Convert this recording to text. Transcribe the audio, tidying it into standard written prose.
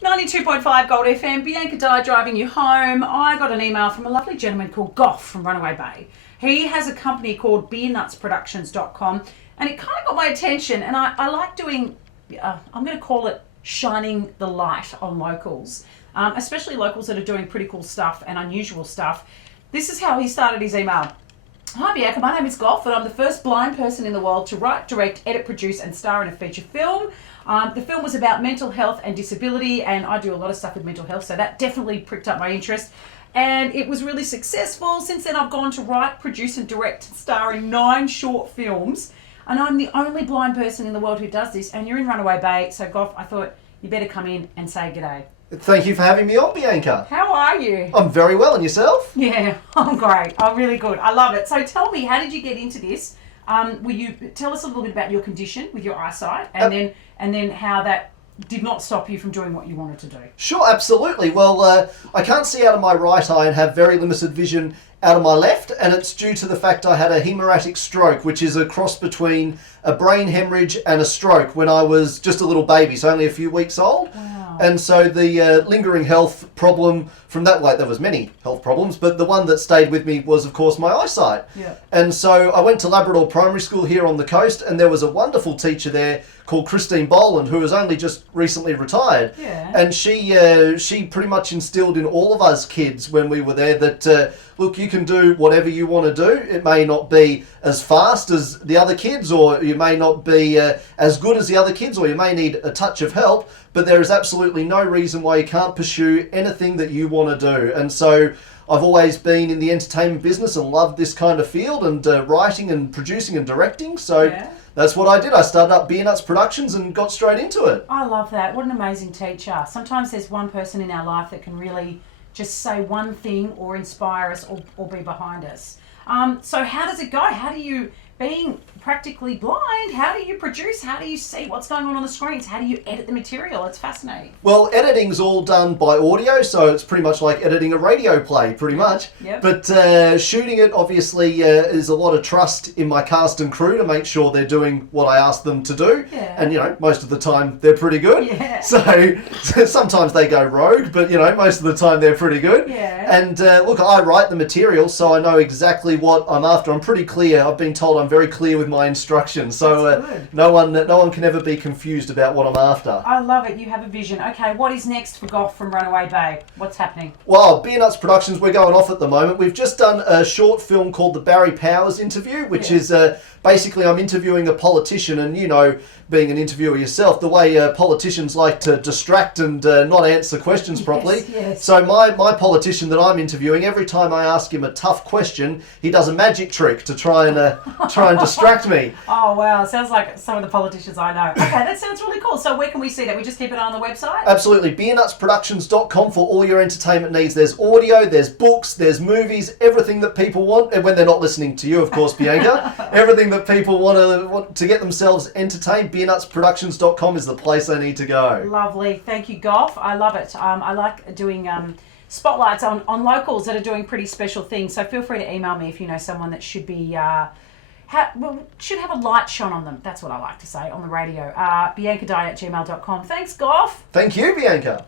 92.5 Gold FM, Bianca Dye driving you home. I got an email from a lovely gentleman called Goff from Runaway Bay. He has a company called beernutsproductions.com, and it kind of got my attention, and I like doing, I'm going to call it shining the light on locals, especially locals that are doing pretty cool stuff and unusual stuff. This is how he started his email. Hi Bianca, my name is Goff and I'm the first blind person in the world to write, direct, edit, produce and star in a feature film. The film was about mental health and disability, and I do a lot of stuff with mental health, so that definitely pricked up my interest. And it was really successful. Since then I've gone to write, produce and direct, star in 9 short films. And I'm the only blind person in the world who does this, and you're in Runaway Bay, so Goff, I thought you better come in and say g'day. Thank you for having me on, Bianca. How are you? I'm very well, and yourself? Yeah, I'm great. I'm really good. I love it. So tell me, how did you get into this? Will you tell us a little bit about your condition with your eyesight, and then how that did not stop you from doing what you wanted to do? Sure, absolutely. Well, I can't see out of my right eye and have very limited vision out of my left, and it's due to the fact I had a hemorrhagic stroke, which is a cross between a brain hemorrhage and a stroke when I was just a little baby, so only a few weeks old. Wow. And so the lingering health problem from that, there was many health problems, but the one that stayed with me was, of course, my eyesight. Yeah. And so I went to Labrador Primary School here on the coast, and there was a wonderful teacher there called Christine Boland, who has only just recently retired. Yeah. And she pretty much instilled in all of us kids when we were there that, look, you can do whatever you want to do. It may not be as fast as the other kids, or you may not be as good as the other kids, or you may need a touch of help, but there is absolutely no reason why you can't pursue anything that you want to do. And so I've always been in the entertainment business and loved this kind of field, and writing and producing and directing. So Yeah. That's what I did. I started up Beer Nuts Productions and got straight into it. I love that. What an amazing teacher. Sometimes there's one person in our life that can really just say one thing or inspire us or be behind us. So how does it go? How do you, being practically blind, how do you produce? How do you see what's going on the screens? How do you edit the material? It's fascinating. Well, editing's all done by audio, so it's pretty much like editing a radio play, pretty much. Yep. But shooting it, obviously, is a lot of trust in my cast and crew to make sure they're doing what I ask them to do. Yeah. And, most of the time they're pretty good. Yeah. So sometimes they go rogue, but, most of the time they're pretty good. Yeah. And, look, I write the material, so I know exactly what I'm after. I'm pretty clear. I've been told I'm very clear with my instructions, so no one can ever be confused about what I'm after. I love it. You have a vision. Okay, what is next for Goff from Runaway Bay? What's happening? Well, Beer Nuts Productions, we're going off at the moment. We've just done a short film called The Barry Powers Interview, which is basically I'm interviewing a politician, and being an interviewer yourself, the way politicians like to distract and not answer questions properly. Yes. So my politician that I'm interviewing, every time I ask him a tough question, he does a magic trick to try and distract me. Oh wow, sounds like some of the politicians I know. Okay, that sounds really cool. So where can we see that? We just keep it on the website? Absolutely. beernutsproductions.com for all your entertainment needs. There's audio, there's books, there's movies, everything that people want, and when they're not listening to you, of course, Bianca. Everything that people want to get themselves entertained, beernutsproductions.com is the place they need to go. Lovely. Thank you, Goff. I love it. I like doing spotlights on locals that are doing pretty special things. So feel free to email me if you know someone that should be should have a light shone on them. That's what I like to say on the radio. BiancaDye@gmail.com. Thanks, Goff. Thank you, Bianca.